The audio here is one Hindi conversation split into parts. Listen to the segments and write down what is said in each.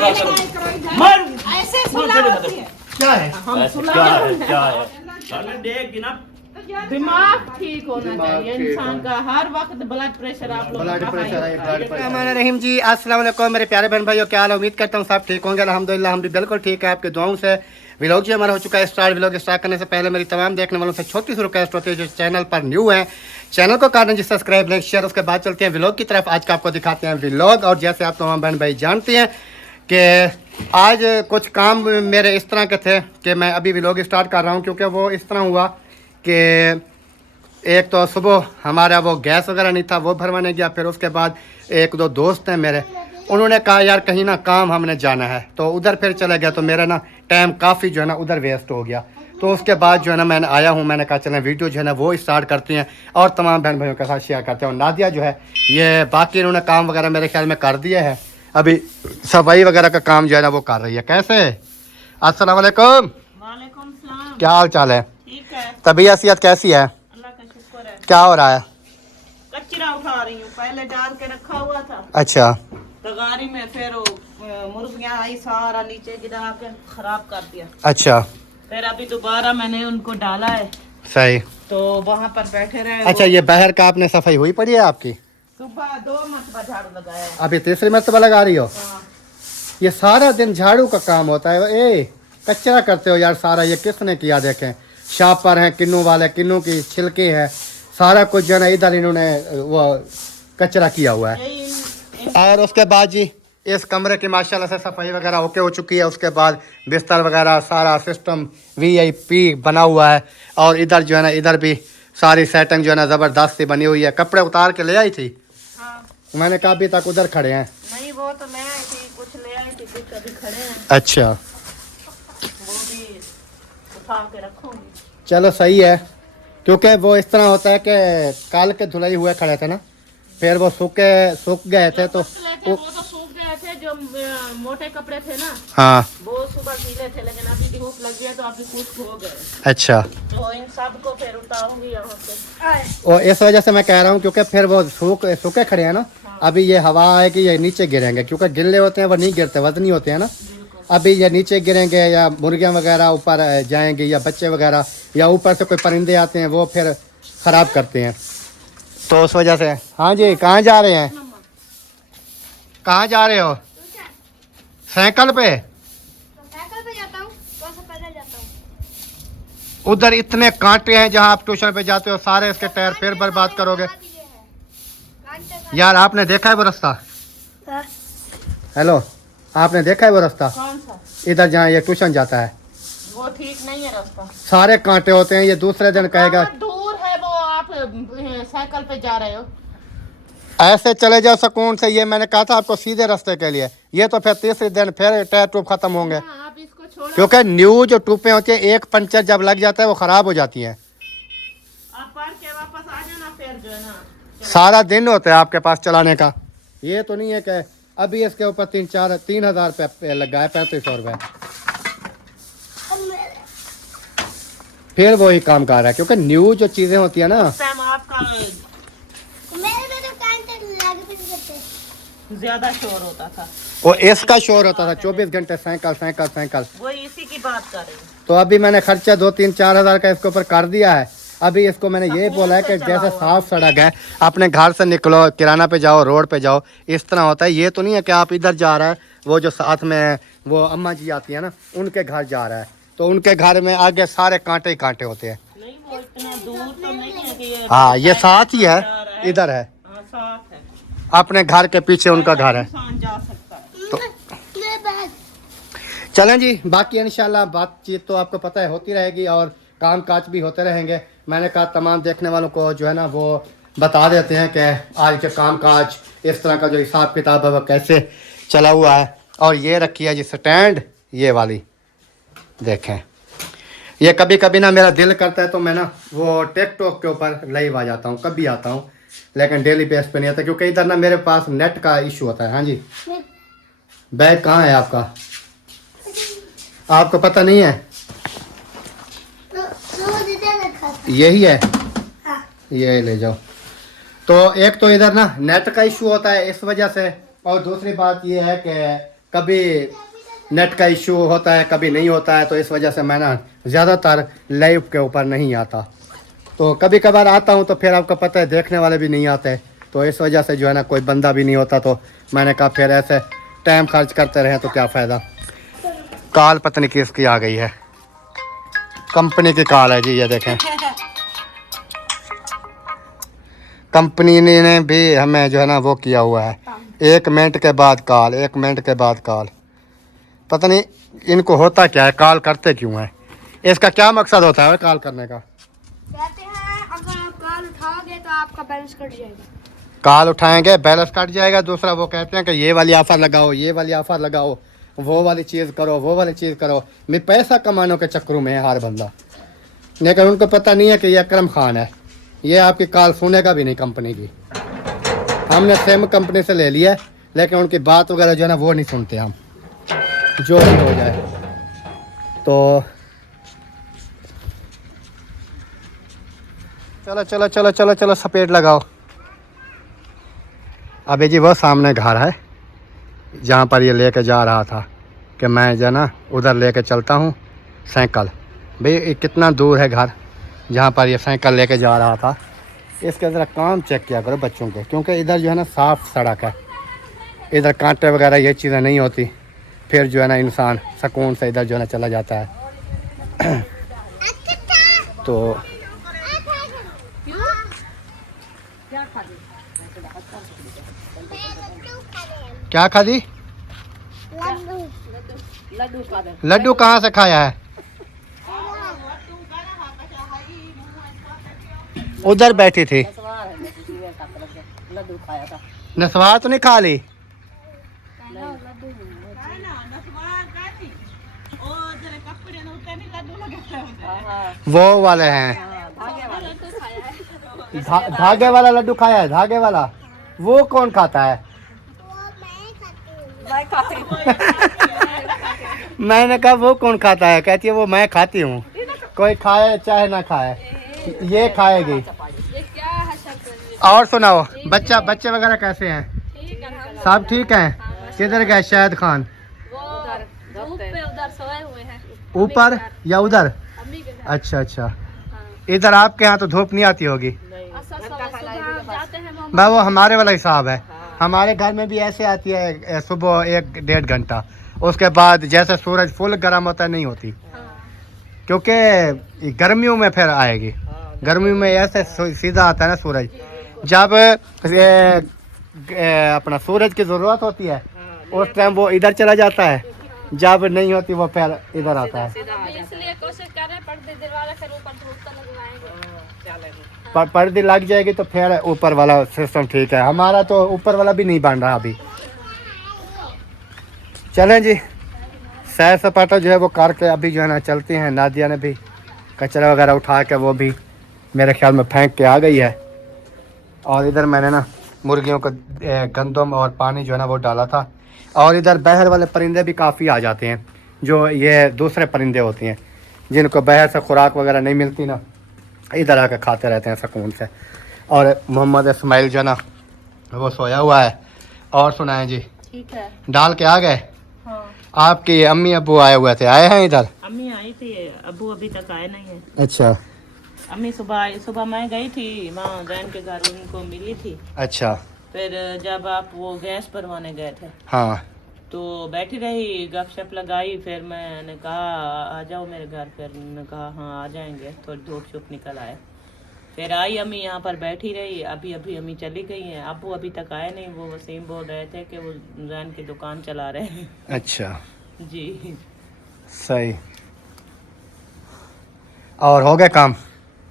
ऐसे सुलह होती है। क्या है हम सुलह क्या है देख ना दिमाग ठीक होना चाहिए इंसान का। हर वक्त ब्लड प्रेशर आप लोग ब्लड प्रेशर है। रहीम जी अस्सलाम वालेकुम मेरे प्यारे बहन भाइयों, क्या हाल है? उम्मीद करता हूँ सब ठीक होंगे। अल्हम्दुलिल्लाह हम भी बिल्कुल ठीक है आपके दुआओं से। व्लॉग जी हमारा हो चुका है स्टार्ट। व्लॉग स्टार्ट करने से पहले मेरी तमाम देखने वालों से छोटी सी रिक्वेस्ट होती है जो चैनल पर न्यू है, चैनल को कर दें सब्सक्राइब, लाइक, शेयर। उसके बाद चलते हैं व्लॉग की तरफ। आज का आपको दिखाते हैं व्लॉग। और जैसे आप तमाम बहन भाई जानते हैं कि आज कुछ काम मेरे इस तरह के थे कि मैं अभी व्लॉग स्टार्ट कर रहा हूँ, क्योंकि वो इस तरह हुआ कि एक तो सुबह हमारा वो गैस वगैरह नहीं था, वो भरवाने गया। फिर उसके बाद एक दो दोस्त हैं मेरे, उन्होंने कहा यार कहीं ना काम हमने जाना है, तो उधर फिर चले गया। तो मेरा ना टाइम काफ़ी जो है ना उधर वेस्ट हो गया। तो उसके बाद जो है ना मैंने आया हूँ, मैंने कहा चलें वीडियो जो है ना वो स्टार्ट करते हैं और तमाम बहन भाइयों के साथ शेयर करते हैं। और नादिया जो है ये बाकी इन्होंने काम वगैरह मेरे ख्याल में कर दिया है, अभी सफाई वगैरह का काम जो है ना वो कर रही है। कैसे? अस्सलाम वालेकुम। वालेकुम सलाम। क्या हाल चाल है? ठीक है, तबीयत सेहत कैसी है? अल्लाह का शुक्र है। क्या हो रहा है? कचरा उठा रही हूँ, पहले डाल के रखा हुआ था अच्छा तो गाड़ी में, फिर वो मुर्गियाँ आई सारा नीचे गिरा के खराब कर दिया। अच्छा फिर अभी दोबारा मैंने उनको डाला है, सही। तो वहाँ पर बैठे रहे। अच्छा ये बाहर का आपने सफाई हुई पड़ी है आपकी? सुबह 2 मरतबा झाड़ू लगाया है। अभी तीसरी मरतबा लगा रही हो? हाँ। ये सारा दिन झाड़ू का काम होता है। ए कचरा करते हो यार सारा, ये किसने किया? देखें शापर हैं, किन्नू वाले, किन्नू की छिलके है, सारा कुछ जो है ना इधर इन्होंने वो कचरा किया हुआ है। और उसके बाद जी इस कमरे की माशाल्लाह से सफाई वगैरह ओके हो चुकी है। उसके बाद बिस्तर वगैरह सारा सिस्टम VIP बना हुआ है। और इधर जो है ना इधर भी सारी सेटिंग जो है ना ज़बरदस्त सी बनी हुई है। कपड़े उतार के ले आई थी। हाँ। मैंने कहा अभी तक उधर खड़े हैं। नहीं वो तो ले आई थी, कुछ ले आई थी, कुछ अभी खड़े हैं, अच्छा वो भी उठा के रखूंगी। चलो सही है, क्योंकि वो इस तरह होता है कि काल के धुलाई हुए खड़े थे ना, फिर वो सूख गए थे तो वो तो सूख गए थे, जो मोटे कपड़े थे ना हाँ वो सुबह गीले थे, लेकिन अभी धूप लगी है तो अभी कुछ हो गए। अच्छा। तो इन सब को फिर उतारूंगी यहाँ से। और इस वजह से मैं कह रहा हूँ क्योंकि फिर वो सूखे खड़े हैं ना। हाँ। अभी ये हवा है कि ये नीचे गिरेंगे, क्योंकि गिल्ले होते हैं वो नहीं गिरते, वजनी होते हैं ना। अभी ये नीचे गिरेंगे या मुर्गियाँ वगैरह ऊपर जाएंगी या बच्चे वगैरह या ऊपर से कोई परिंदे आते हैं वो फिर ख़राब करते हैं, तो उस वजह से। हाँ जी कहाँ जा रहे हैं? कहाँ जा रहे हो? साइकिल पे? साइकिल पे जाता हूँ, थोड़ा सा पैदल जाता हूँ। उधर इतने कांटे हैं जहाँ आप ट्यूशन पे जाते हो, सारे इसके टायर फिर बर्बाद करोगे यार। आपने देखा है वो रास्ता? हेलो आपने देखा है वो रास्ता कौन सा? इधर जहाँ ये ट्यूशन जाता है? वो ठीक नहीं है रास्ता, सारे कांटे होते हैं। ये दूसरे दिन कहेगा बहुत दूर है वो, आप साइकिल पे जा रहे हो। ऐसे चले जाओ सुकून से। ये मैंने कहा था आपको सीधे रास्ते के लिए। ये तो फिर तीसरे दिन फिर टायर ट्यूब खत्म होंगे, हाँ, आप इसको छोड़ो। क्योंकि न्यू जो ट्यूबें होती है एक पंचर जब लग जाता है वो ख़राब हो जाती हैं। आप पढ़ के वापस आ जाना, फिर जो है ना सारा दिन होता है आपके पास चलाने का। ये तो नहीं है कि अभी इसके ऊपर 3,000 रुपये लगा है, 3500 रुपये। फिर वही काम कर रहा है, क्योंकि न्यू जो चीज़ें होती है ना। उस टाइम आपका ज्यादा शोर होता था, वो इसका शोर होता था 24 घंटे साइकिल साइकिल साइकिल। वो इसी की बात कर रही हूँ। तो अभी मैंने खर्चा 2-3-4 हज़ार का इसके ऊपर कर दिया है। अभी इसको मैंने ये बोला है कि जैसे साफ सड़क है, अपने घर से निकलो, किराना पे जाओ, रोड पे जाओ, इस तरह होता है। ये तो नहीं है कि आप इधर जा रहा है, वो जो साथ में वो अम्मा जी आती है ना उनके घर जा रहा है, तो उनके घर में आगे सारे कांटे ही कांटे होते हैं। नहीं वो इतना दूर तो नहीं है कि ये हाँ ये साथ ही है, इधर है, हाँ, साथ है, अपने घर के पीछे उनका घर है। इंसान जा सकता है। तो चलें जी, बाकी इंशाल्लाह बातचीत तो आपको पता है होती रहेगी और काम काज भी होते रहेंगे। मैंने कहा तमाम देखने वालों को जो है ना वो बता देते हैं कि आज के काम काज, इस तरह का जो हिसाब किताब है वो कैसे चला हुआ है। और ये रखी है जी स्टैंड, ये वाली देखें। ये कभी कभी ना मेरा दिल करता है तो मैं ना वो टिकटॉक के ऊपर लाइव आ जाता हूँ, कभी आता हूँ, लेकिन डेली बेस पे नहीं आता, क्योंकि इधर ना मेरे पास नेट का इशू होता है। हाँ जी बैग कहाँ है आपका? आपको पता नहीं है? यही है, ये ले जाओ। तो एक तो इधर ना नेट का इशू होता है इस वजह से, और दूसरी बात ये है कि कभी नेट का इशू होता है, कभी नहीं होता है, तो इस वजह से मैं ना ज़्यादातर लाइव के ऊपर नहीं आता। तो कभी कभार आता हूँ तो फिर आपको पता है देखने वाले भी नहीं आते, तो इस वजह से जो है ना कोई बंदा भी नहीं होता, तो मैंने कहा फिर ऐसे टाइम खर्च करते रहे तो क्या फ़ायदा। कॉल पता नहीं किसकी आ गई है, कंपनी की कॉल है जी, ये देखें। कंपनी ने भी हमें जो है ना वो किया हुआ है, 1 मिनट के बाद कॉल, 1 मिनट के बाद कॉल। पता नहीं इनको होता क्या है, कॉल करते क्यों है, इसका क्या मकसद होता है कॉल करने का। कहते हैं अगर आप कॉल उठाओगे तो आपका बैलेंस कट जाएगा। कॉल उठाएंगे बैलेंस कट जाएगा। दूसरा वो कहते हैं कि ये वाली ऑफ़र लगाओ, ये वाली ऑफ़र लगाओ, वो वाली चीज़ करो, वो वाली चीज़ करो। मैं पैसा कमाने के चक्करों में है हर बंदा, लेकिन उनको पता नहीं है कि ये अकरम खान है, ये आपकी कॉल सुनेगा भी नहीं कंपनी की। हमने सिम कंपनी से ले लिया, लेकिन उनकी बात वगैरह जो है ना वो नहीं सुनते हम, जो भी हो जाए। तो चलो चलो चलो चलो चलो सपेट लगाओ। अभी जी वो सामने घर है जहाँ पर ये लेके जा रहा था कि मैं जो है ना उधर लेके चलता हूँ साइकिल। भाई ये कितना दूर है घर जहाँ पर ये साइकिल लेके जा रहा था। इसका ज़रा काम चेक किया करो बच्चों के, क्योंकि इधर जो है ना साफ़ सड़क है, इधर कांटे वगैरह ये चीज़ें नहीं होती, फिर जो है ना इंसान सुकून से इधर जो है ना चला जाता है। तो क्या खा दी? लड्डू कहाँ से खाया है? उधर बैठी थी, नसवार तो नहीं खा ली। वो वाले हैं, धागे वाला लड्डू खाया है, धागे वाला। वो कौन खाता है? मैंने कहा वो कौन खाता है, कहती है वो मैं खाती हूँ। कोई खाए चाहे ना खाए, ये खाएगी। और सुनाओ, बच्चे वगैरह कैसे हैं? सब ठीक हैं? किधर गए शाहिद खान? ऊपर या उधर? अच्छा अच्छा। इधर आपके यहाँ तो धूप नहीं आती होगी। भाई वो हमारे वाला हिसाब है, हमारे घर में भी ऐसे आती है सुबह 1-1.5 घंटा, उसके बाद जैसे सूरज फुल गर्म होता है नहीं होती, क्योंकि गर्मियों में फिर आएगी। गर्मियों में ऐसे सीधा आता है ना सूरज, जब अपना सूरज की ज़रूरत होती है उस टाइम वो इधर चला जाता है, जब नहीं होती वो फिर इधर आता है। इसलिए कोशिश कर रहे हैं पर्दे दीवार के ऊपर धूप तो लगवाएंगे। पर्दे लग जाएगी तो फिर ऊपर वाला सिस्टम ठीक है। हमारा तो ऊपर वाला भी नहीं बन रहा अभी। चलें जी, सैर सपाटा जो है वो करके अभी जो है ना चलते हैं। नादिया ने भी कचरा वगैरह उठा के वो भी मेरे ख्याल में फेंक के आ गई है, और इधर मैंने ना मुर्गियों को गंदम और पानी जो है ना वो डाला था। और इधर बहर वाले परिंदे भी काफ़ी आ जाते हैं, जो ये दूसरे परिंदे होते हैं जिनको बहर से खुराक वगैरह नहीं मिलती ना, इधर आकर खाते रहते हैं सुकून से। और मोहम्मद इस्माइल जो ना वो सोया हुआ है। और सुनाएं जी? ठीक है। डाल के आ गए? हाँ। आपकी अम्मी अब्बू आए हुए थे, आए हैं इधर? अम्मी आई थी, अब्बू अभी तक आए नहीं है। अच्छा। अम्मी सुबह मैं गई थी वहाँ जैन के घर, उनको मिली थी। अच्छा। फिर जब आप वो गैस भरवाने गए थे, हाँ। तो बैठी रही, गपशप लगाई। फिर मैंने कहा आ जाओ मेरे घर। फिर उन्होंने कहा हाँ आ जाएंगे, थोड़ी धूप छुप निकल आए। फिर आई अम्मी, यहाँ पर बैठी रही। अभी अम्मी चली गई हैं, अब्बू अभी तक आए नहीं। वो वसीम बोल रहे थे कि वो जैन की दुकान चला रहे हैं। अच्छा जी सही। और हो गए काम?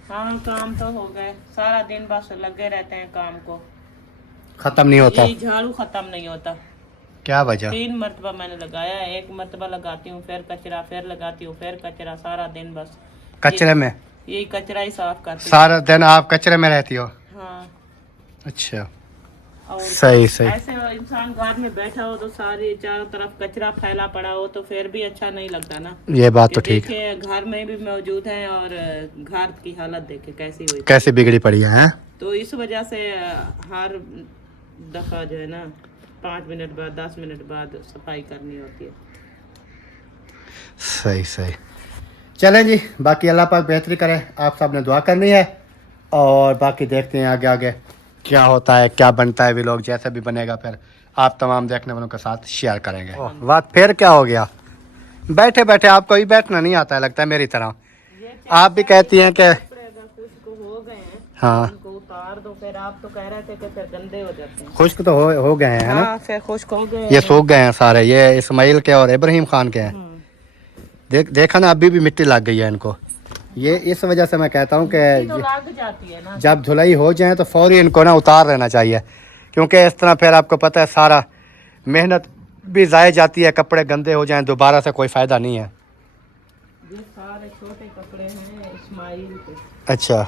हाँ काम तो हो गए। सारा दिन बस लगे रहते हैं काम को, खत्म नहीं होता। ये झाड़ू खत्म नहीं होता। क्या वजह? 3 मरतबा मैंने लगाया है, 1 मरतबा लगाती हूँ, फिर कचरा, फिर लगाती हूँ, फिर कचरा। सारा दिन बस कचरे में? यही कचरा ही साफ करती हूँ। सारा दिन आप कचरे में रहती हो? हाँ। अच्छा और सही सही। ऐसे इंसान घर में बैठा हो तो सारी चारों तरफ कचरा फैला पड़ा हो तो फिर भी अच्छा नहीं लगता ना। ये बात तो ठीक है। देखिए घर में भी मौजूद है और घर की हालत देखे कैसी हुई, कैसे बिगड़ी पड़ी है? तो इस वजह से हर दफा जो है ना 5 मिनट बाद 10 मिनट बाद सफाई करनी होती है। सही सही। चलें जी, बाकी अल्लाह पाक बेहतरी करे, आप सब ने दुआ करनी है और बाकी देखते हैं आगे आगे क्या होता है, क्या बनता है। व्लॉग जैसा भी बनेगा फिर आप तमाम देखने वालों के साथ शेयर करेंगे। बात फिर क्या हो गया, बैठे बैठे आपको ही बैठना नहीं आता है लगता है मेरी तरह। आप भी कहती हैं कि कपड़े अगर खुश्क हो गए हैं हाँ उनको उतार दो, फिर आप तो कह रहे थे कि फिर गंदे हो जाते हैं। खुश्क तो हो गए हैं, है ना। हाँ, फिर खुश्क हो गए ये सूख गए हैं सारे, ये इस्माइल के और इब्राहिम खान के हैं। देखा ना, अभी भी मिट्टी लग गई है इनको। ये इस वजह से मैं कहता हूँ कि तो लग जाती है ना। जब धुलाई हो जाए तो फौरी इनको ना उतार लेना चाहिए, क्योंकि इस तरह फिर आपको पता है सारा मेहनत भी ज़ाय जाती है, कपड़े गंदे हो जाएं दोबारा से कोई फ़ायदा नहीं है। ये सारे छोटे कपड़े हैं इस्माइल के, अच्छा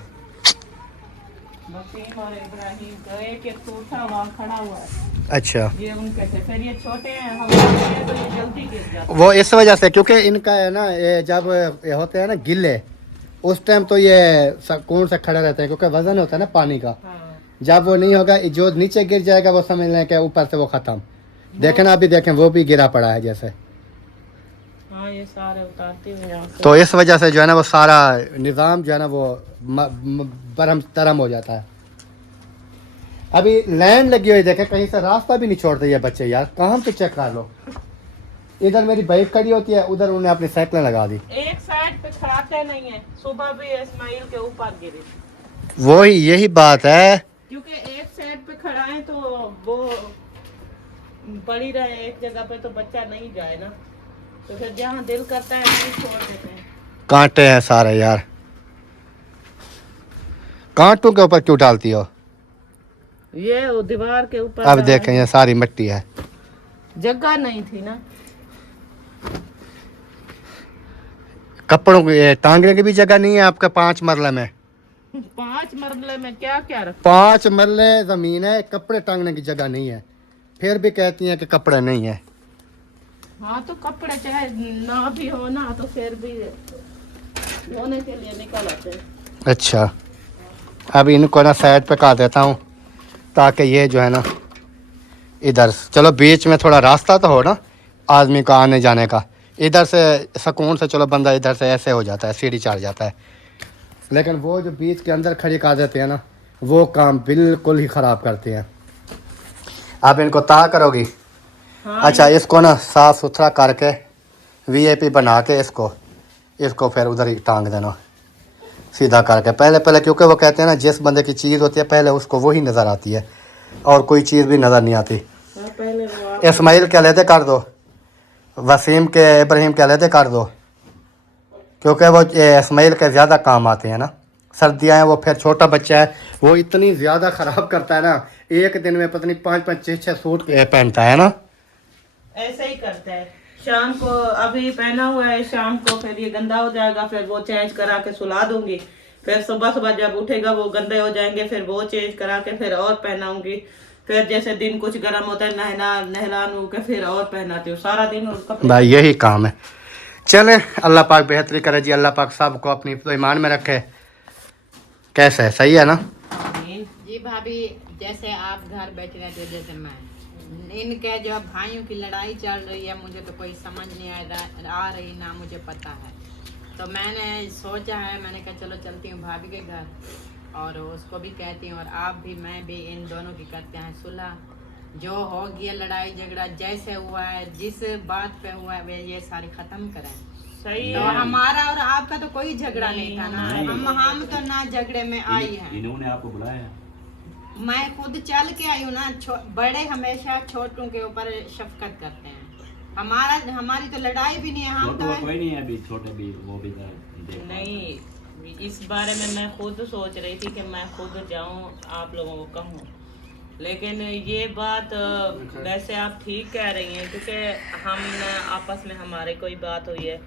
वसीम और इब्राहिम का, एक टूटा हुआ खड़ा हुआ है, अच्छा, ये उनके थे। फिर ये छोटे हैं, हम तो ये जल्दी गिर जाते वो इस वजह से क्योंकि इनका है ना, ये जब ये होते हैं ना गिले उस टाइम तो ये सुकून से खड़े रहते हैं, क्योंकि वजन होता है ना पानी का। हैं। हाँ, जब वो नहीं होगा, जो नीचे गिर जाएगा वो समझ लें कि ऊपर से वो ख़त्म। देखें ना, अभी देखें वो भी गिरा पड़ा है जैसे। हाँ, ये सारे उतारते हुए यहाँ से। तो इस वजह से जो है ना वो सारा निज़ाम जो है ना वो बरम तरम हो जाता है। अभी लाइन लगी हुई, देखें कहीं से रास्ता भी नहीं छोड़ते ये बच्चे यार। काम तो चेक कर लो, इधर मेरी बाइक खड़ी होती है, उधर उन्होंने अपनी साइकिलें लगा दी। एक साइड पे खड़ाते नहीं है, सुबह भी इस्माइल के ऊपर गिरे, वही यही बात है। क्योंकि एक साइड पे खड़ा है तो वो पड़ी रहे एक जगह पे तो बच्चा नहीं जाए ना, तो फिर जहाँ दिल करता है वहीं छोड़ देते हैं। कांटे हैं सारे यार, कांटों के ऊपर क्यों डालती हो। ये वो दीवार के ऊपर अब देखें ये सारी मिट्टी है। जगह नहीं थी ना, कपड़ों की ये टांगने की भी जगह नहीं है आपका 5 मरले में। 5 मरले में क्या क्या रख। 5 मरले जमीन है, कपड़े टांगने की जगह नहीं है, फिर भी कहती हैं कि कपड़े नहीं है। हाँ, तो कपड़े चाहे ना भी हो ना तो फिर भी धोने के लिए निकल आते हैं। अच्छा, अब इनको ना साइड पे कर देता हूँ ताकि ये जो है ना इधर, चलो बीच में थोड़ा रास्ता तो हो ना आदमी का आने जाने का, इधर से सुकून से चलो बंदा इधर से ऐसे हो जाता है, सीढ़ी चढ़ जाता है। लेकिन वो जो बीच के अंदर खड़ी कर देते हैं ना, वो काम बिल्कुल ही ख़राब करते हैं। आप इनको ता करोगी। हाँ, अच्छा, इसको ना साफ़ सुथरा करके वीआईपी बना के इसको फिर उधर ही टांग देना सीधा करके पहले, क्योंकि वो कहते हैं ना जिस बंदे की चीज़ होती है पहले उसको वही नज़र आती है और कोई चीज़ भी नज़र नहीं आती। हाँ, पहले वो इस्माइल के अलहदे कर दो, वसीम के इब्राहिम के अलहदे कर दो, क्योंकि वो इस्माइल के ज़्यादा काम आते हैं ना। सर्दियाँ हैं, वो फिर छोटा बच्चा है, वो इतनी ज़्यादा ख़राब करता है ना, एक दिन में पता नहीं 5-5 6-6 सूट पहनता है ना। ऐसे ही करता है। शाम को अभी पहना हुआ है, शाम को फिर ये गंदा हो जाएगा, फिर वो चेंज करा के सुला दूंगी, फिर सुबह सुबह जब उठेगा वो गंदे हो जाएंगे, फिर वो चेंज करा के फिर और पहनाऊंगी, फिर जैसे दिन कुछ गर्म होता है नहला नू के फिर और पहनाती हूँ, सारा दिन उसका भाई यही काम है। चले, अल्लाह पाक बेहतरी करे जी, अल्लाह पाक सबको अपनी ईमान में रखे। कैसे है, सही है ना। जी भाभी, जैसे आप घर बैठ रहे थे, जैसे मैं, इनके जो भाइयों की लड़ाई चल रही है, मुझे तो कोई समझ नहीं आ रही ना मुझे पता है। तो मैंने सोचा है, मैंने कहा चलो चलती हूँ भाभी के घर और उसको भी कहती हूँ और आप भी मैं भी इन दोनों की करते हैं सुलह। जो हो गया लड़ाई झगड़ा जैसे हुआ है, जिस बात पे हुआ है वे ये सारी खत्म करें। सही तो है। हमारा और आपका तो कोई झगड़ा नहीं था ना, हम तो ना झगड़े में आई हैं। इन्होंने आपको बुलाया। मैं खुद चल के आई हूँ ना। बड़े हमेशा छोटों के ऊपर शफकत करते हैं। हमारी तो लड़ाई भी नहीं है। हम तो कोई नहीं है अभी, छोटे भी वो भी नहीं, इस बारे में मैं खुद सोच रही थी कि मैं खुद जाऊं आप लोगों को कहूं, लेकिन ये बात वैसे आप ठीक कह रही हैं, क्योंकि हम आपस में हमारे कोई बात हुई है,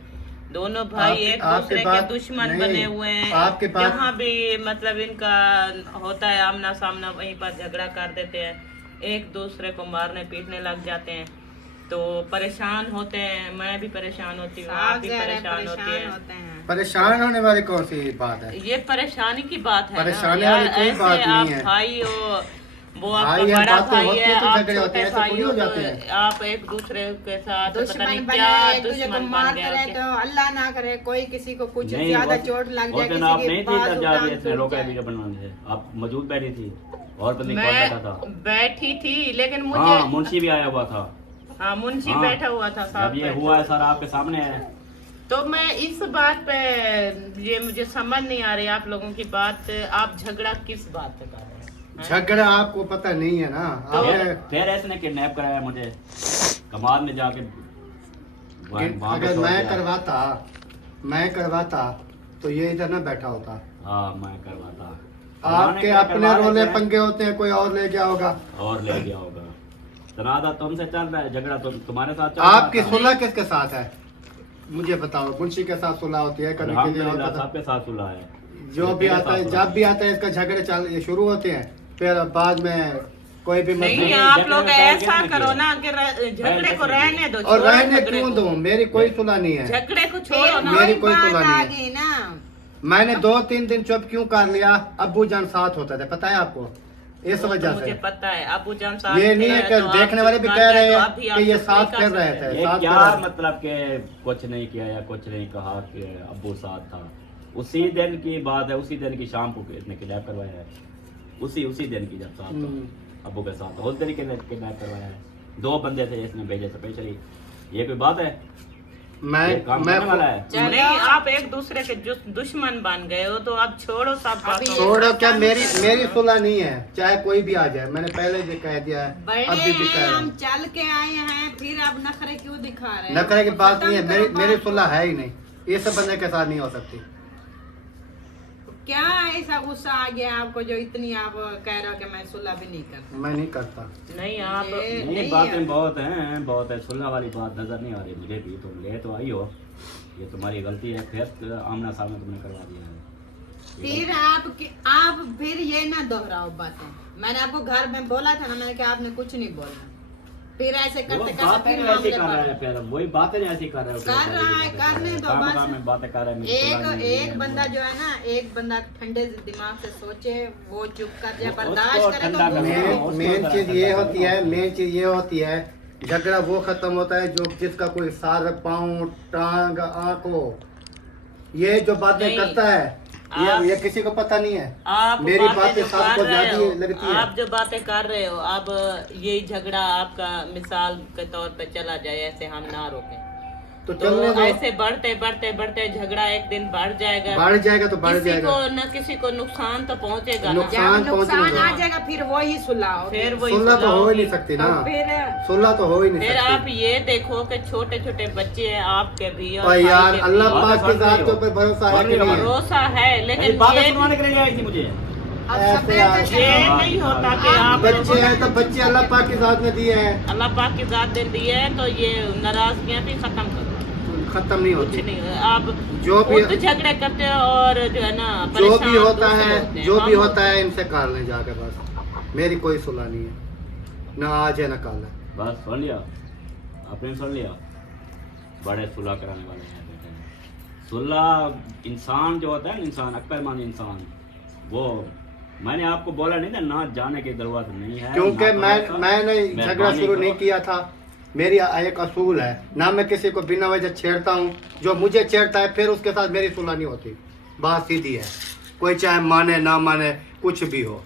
दोनों भाई एक दूसरे के दुश्मन बने हुए हैं। जहाँ भी मतलब इनका होता है आमना सामना, वहीं पर झगड़ा कर देते हैं, एक दूसरे को मारने पीटने लग जाते हैं, तो परेशान होते हैं। मैं भी परेशान होती हूँ, आप भी परेशान होते हैं। परेशान होने वाली कौन सी बात है। ये परेशानी की बात है परेशानी ना वाली यार, कोई ऐसे बात नहीं आप है। भाई हो, वो भाई आपका है, बड़ा बातें भाई होती है, है तो आप झगड़े होते छोटे हैं, ऐसे भाई थोड़ी हो हो तो जाते हैं। आप एक दूसरे के साथ पता दुश्मन नहीं बने क्या एक दूसरे को दुश्मन बन मारते गए रहे होंगे। तो अल्लाह ना करे कोई किसी को कुछ नहीं, ज्यादा वो- चोट लग वो जाए, दिन आप किसी नहीं की थी बात तब जा रही उठान इसने टूट रोका जाए। वीडियो बनवाने से, आप मौजूद बैठी थी और बंदे कौन बैठा था? मैं बैठी थी लेकिन हाँ, मुझे मुंशी भी आया हुआ था। हाँ मुंशी हाँ, बैठा हुआ था साथ जब ये बैठा हुआ है हुआ सारा था। आपके सामने है। तो मैं इस बात पे ये मुझे समझ नहीं आ रही आप लोगों की बात, आप झगड़ा किस बात पे कर रहे हैं? झगड़ा आपको पता नहीं है ना, आपने फिर ऐसे किडनैप कराया मुझे कमाल में जाके वहाँ पे अगर छोड़ मैं दिया। करवाता तो ये इधर ना बैठा होता। हाँ, मैं करवाता। आपके क्या अपने करवा रोले लेते हैं? पंगे होते हैं, कोई और ले गया होगा। और ले गया होगा। तनाजा तुमसे चल रहा है, झगड़ा तो तुम्हारे साथ चल रहा आपकी था। सुलह किसके साथ है मुझे बताओ। मुंशी के साथ सुलह होती है, कभी के लिए अल्हम्दुलिल्लाह होता था। सबके साथ सुलह है। जो भी आता है, जब भी आता है इसका झगड़े ये शुरू होते हैं, फिर बाद में कोई भी नहीं मसला आप झगड़े लोग में पहले ऐसा किसने करो किया? ना कि झगड़े को रहने दो, और छोड़ो रहने झगड़े क्यों को। दो, मेरी कोई सुलह नहीं है। झगड़े को फिर छोड़ो ना। मेरी वही कोई बात सुलह नहीं आ है। गई ना। मैंने 2-3 दिन चुप क्यों कर लिया, अब्बू जान साथ होते थे, पता है आपको, इस वो तो वजह मुझे से। पता है अबू जान साथ ये नहीं है थे, कि तो आप देखने वाले भी चुप कह कर रहे गए, तो हैं अभी कि आप ये चुप साथ नहीं कर कर रहे सकते। थे। ये साथ क्या कर रहे। मतलब के कुछ नहीं किया या कुछ नहीं कहा कि अब्बू साथ था? उसी दिन की बात है, उसी दिन की शाम को इसने किडनैप करवाया है। उसी दिन की जब साथ था अब्बू के साथ, उस दिन ही किडनैप करवाया है। 2 बंदे थे इसने भेजे स्पेशली। ये कोई बात है? ये काम करने वाला है? चलो। नहीं आप एक दूसरे के दुश्मन बन गए हो तो आप छोड़ो सब अभी बातों को। छोड़ो क्या, मेरी सुलह नहीं है, चाहे कोई भी आ जाए। मैंने पहले भी कह दिया है, बड़े अभी भी कह हैं, रहा हम हूँ। चल के आए हैं, फिर आप नखरे क्यों दिखा रहे हो? नखरे की बात नहीं है, खत्म करो मेरी बात सुलह को। है ही नहीं, ये सब बंदे के साथ नहीं हो सकती। क्या ऐसा गुस्सा आ गया आपको जो इतनी आप कह रहे हो कि मैं सुलह भी नहीं करता? मैं नहीं करता। नहीं आप ये नहीं, नहीं बातें है। बहुत हैं, बहुत है। सुलह वाली बात नजर नहीं आ रही मुझे भी। तुम ले तो आई हो, ये तुम्हारी गलती है। फिर आमना सामना तुमने करवा दिया है। फिर आप फिर ये ना दोहराओ बातें। मैंने आपको घर में बोला था ना, मैंने कहा आपने कुछ नहीं बोला। फिर ऐसे वो करते करते बातें फिर ऐसी मामले कर रहा है, बढ़ फिर वही बातें ऐसी कर रहा है। कर रहा है, करने दो बस। में बातें कर रहा है। मेरी सुलह नहीं है, एक बंदा जो है ना, एक बंदा ठंडे दिमाग से सोचे, वो चुप कर जाए, उसको बर्दाश्त करे ठंडा तो करना दूसरा- है। मेन चीज ये होती है, झगड़ा वो खत्म होता है जो जिसका कोई सार पाँव टांग आंख हो। ये जो बातें नहीं, करता है ये किसी को पता नहीं है। आप मेरी बातें बातें जो सबको कर रहे ज्यादा हो, लगती है। आप जो बातें कर रहे हो अब ये झगड़ा आपका मिसाल के तौर पे चला जाए, ऐसे हम ना रोकें तो तो चलने दो, ऐसे बढ़ते बढ़ते बढ़ते झगड़ा एक दिन बढ़ जाएगा। बढ़ जाएगा तो बढ़ किसी जाएगा। को न किसी को नुकसान तो पहुंचेगा ना। नुकसान जब नुकसान पहुंचेगा। आ जाएगा फिर वही सुलह होगी। फिर वही सुलह तो सुलह हो ही होगी। नहीं सकती ना, फिर सुलह तो हो ही नहीं फिर आप सकती। ये देखो कि छोटे छोटे बच्चे हैं आपके भी और और भाई यार के भी। अल्लाह बातें पाक की सुन जात रही के हो। ऊपर भरोसा है सुन कि रही हो नहीं है? भरोसा है अरे लेकिन बातें ये सुनवाने के लिए आई थी मुझे। अब ऐसे सफेद यार। है ये शरीर। नहीं होता कि आप बच्चे हैं तो बच्चे अल्लाह पाक की जात में दिए हैं, अल्लाह पाक की जात दे दी है तो ये नाराजगियां भी खत्म करो। खत्म नहीं कुछ होती। नहीं आप जो भी खुद झगड़े करते हो और जो है ना जो भी परेशान होता दूसरे है होते हैं। जो भी हम- होता है इनसे कार ले जाकर, बस मेरी कोई सुलह नहीं है, ना आज है ना कल है। बस सुन लिया आपने, सुन लिया। बड़े सुलह कराने वाले हैं बेटे। सुलह इंसान जो होता है ना, इंसान अक्लमंद इंसान, वो मैंने आपको बोला नहीं था ना, जाने की जरूरत नहीं है। क्योंकि ना करो ऐसा। मैंने झगड़ा मेहरबानी शुरू करो। नहीं किया था। मेरी एक असूल है, ना मैं किसी को बिना वजह छेड़ता हूँ। जो मुझे छेड़ता है फिर उसके साथ मेरी सुलह नहीं होती। बात सीधी है, कोई चाहे माने ना माने कुछ भी हो,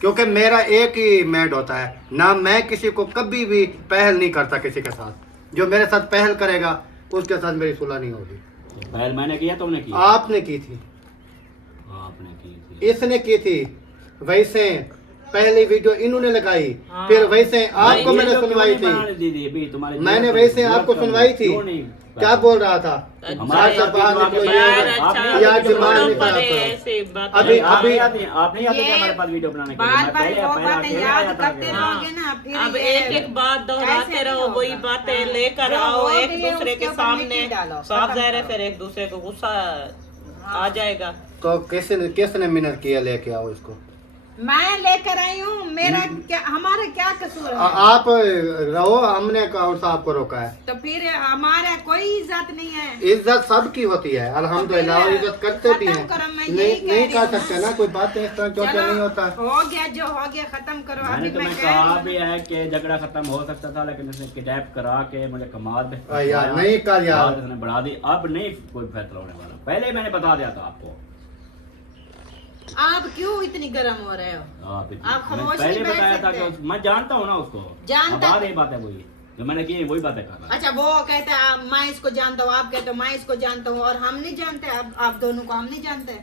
क्योंकि मेरा एक ही मैंड होता है ना, मैं किसी को कभी भी पहल नहीं करता किसी के साथ। जो मेरे साथ पहल करेगा उसके साथ मेरी सुलह नहीं होगी। पहल मैंने किया, तुमने किया? आपने की थी, आपने की थी। इसने की थी। वैसे पहली वीडियो इन्होंने लगाई, हाँ। फिर वैसे आपको ये मैंने जो क्यों सुनवाई नहीं बनाने थी। दीदी अभी तुम्हारे मैंने जीवन वैसे को आपको क्यों सुनवाई थी। क्यों नहीं? क्या बोल रहा था? हमारे घर से बाहर साथ निकलो, यार ये- अच्छा आपने या जमाने छोड़ो में पर क्या करो? ऐसे बात अभी- आप नहीं अभी- आते, आप नहीं आते थे हमारे पास वीडियो बनाने के लिए। बार मैं बार पहले वो पहला बातें अकेले याद आया था करते कि- रहोगे ना, फिर अब ये एक एक बात दोहराते ऐसे रहो, नहीं वही होगा। बातें लेकर जो आओ हो एक गई है, दूसरे उसके के ऊपर सामने। मिट्टी डालो, साफ खत्म जाहिर है करो। फिर एक दूसरे को गुस्सा आ जाएगा। तो किसने मिन्नत किया लेके आओ इसको? मैं लेकर आई हूँ, मेरा क्या, हमारा क्या कसूर है? आप रहो, हमने कौन सा आपको रोका है? तो फिर हमारा कोई इज्जत नहीं है। इज्जत सबकी होती है अल्हम्दुलिल्लाह, और इज्जत करते भी हैं। खत्म करो, मैं नहीं यही कह नहीं रही कर हूँ। सकते ना, कोई बात इस तरह क्यों चलो, नहीं होता। हो गया जो हो गया, खत्म करो। मैंने अभी तुम्हें मैं कह रही कहा हूँ। भी है कि झगड़ा खत्म हो सकता था, लेकिन इसने किडनैप करा के मुझे कमाल पे यार नहीं कर यार, बात इसने बढ़ा दी। अब नहीं कोई फैसला होने वाला, पहले ही मैंने बता दिया था आपको। आप क्यों इतनी गर्म हो रहे हो? आप मैंने खामोश पहले नहीं बैठ बताया था सकते। कि मैं जानता हूँ ना उसको, जानता- अब यही बात है, वही जो मैंने की वही बातें कर रहा है। अच्छा, वो कहता है मैं इसको जानता हूँ, आप कहते हो मैं इसको जानता हूँ, और हम नहीं जानते। आप दोनों को हम नहीं जानते,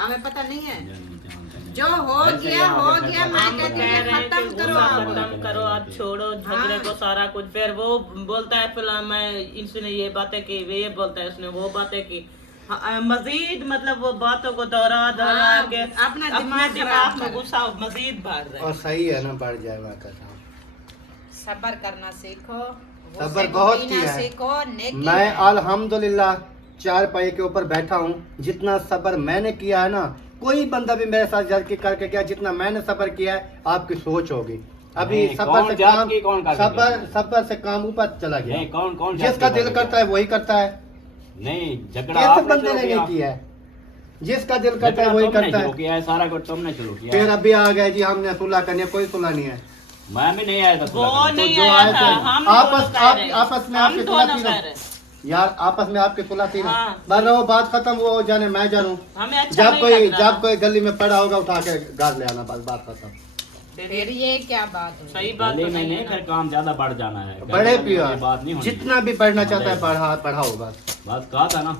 हमें पता नहीं है। जो हो गया हो गया, मैं हम कहती कह हूँ रहे हैं खत्म कि करो गुस्सा आप। खत्म करो, आप छोड़ो झगड़े हाँ। को सारा कुछ। फिर वो बोलता है फिलहाल मैं इसने ये बातें की, वे ये बोलता है उसने वो बातें की। मजीद मतलब वो बातों को दोहरा दोहरा हाँ, के अपना अपने दिमाग दिमाग खराब में कर। गुस्सा मजीद बढ़ रहा और है। सही है ना, बढ़ जाए बात का। सब्र करना सीखो, सब्र बहुत किया है। सीखो, नेकी मैं है। अल्हम्दुलिल्लाह 4 पाई के ऊपर बैठा हूँ। जितना सब्र मैंने किया है ना, कोई बंदा भी मेरे साथ जज करके क्या, जितना मैंने सब्र किया है आपकी सोच होगी। अभी नहीं, सब्र कौन से जात काम, की, कौन का सब्र से काम ऊपर चला गया। नहीं, कौन जिसका दिल करता है वही करता है। नहीं, झगड़ा कैसे आपने बंदे शुरू ने नहीं किया। किया है? जिसका दिल करता है झगड़ा वही तुमने करता शुरू है। किया है, सारा कुछ तुमने शुरू किया फिर है। अभी आ गए जी हमने सुलह करनी है, कोई सुलह नहीं है। मैं भी नहीं आया था वो सुलह करने। नहीं जो आया आए था, थे, हम आपस- दोनों कह रहे हैं। आपस में हम आपकी दोनों सुलह थी ना? कह रहे हैं। यार आपस में आपकी सुलह थी ना? हाँ। बस रहो, बात खत्म, वो जाने मैं जानूं। हमें अच्छा जब नहीं कोई लग रहा। जब कोई गली में पड़ा होगा उठा के घर ले आना, बस बात खत्म। फिर ये क्या बात हुई? सही बात गली तो में नहीं नहीं, है फिर ना। काम ज्यादा बढ़ जाना है। बड़े गली में पिया, ये बात नहीं होनी जितना भी बढ़ना चाहिए। चाहता है बढ़ाओ बस। बात कहा था ना,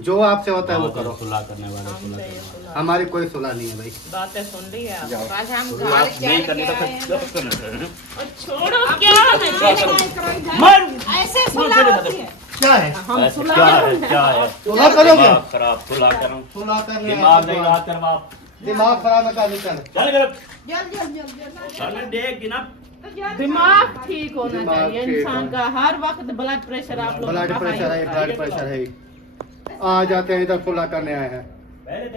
जो आपसे होता है वो बहुत करो। सुलह करने वाले सुलह करने वाले। हमारी कोई सुलह नहीं है भाई। बातें सुन ली है आप। जाओ। बस हम सुलह घर नहीं चल करनी के तो आए हैं। और छोड़ो क्या है? मर ऐसे सुलह होती है। क्या है? क्या है सुलह करोगे? दिमाग खराब, सुलह करो, सुलह करने दिमाग नहीं रात कर बाप, दिमाग खराब है का निकल। चल कर जल्द जल्द जल्द चल देख कि ना दिमाग ठीक होना दिमाग चाहिए ठीक इंसान होना। का। हर वक्त ब्लड प्रेशर आप लोग ब्लड प्रेशर है, ब्लड प्रेशर है। आ जाते हैं इधर सुलह करने आए हैं। पहले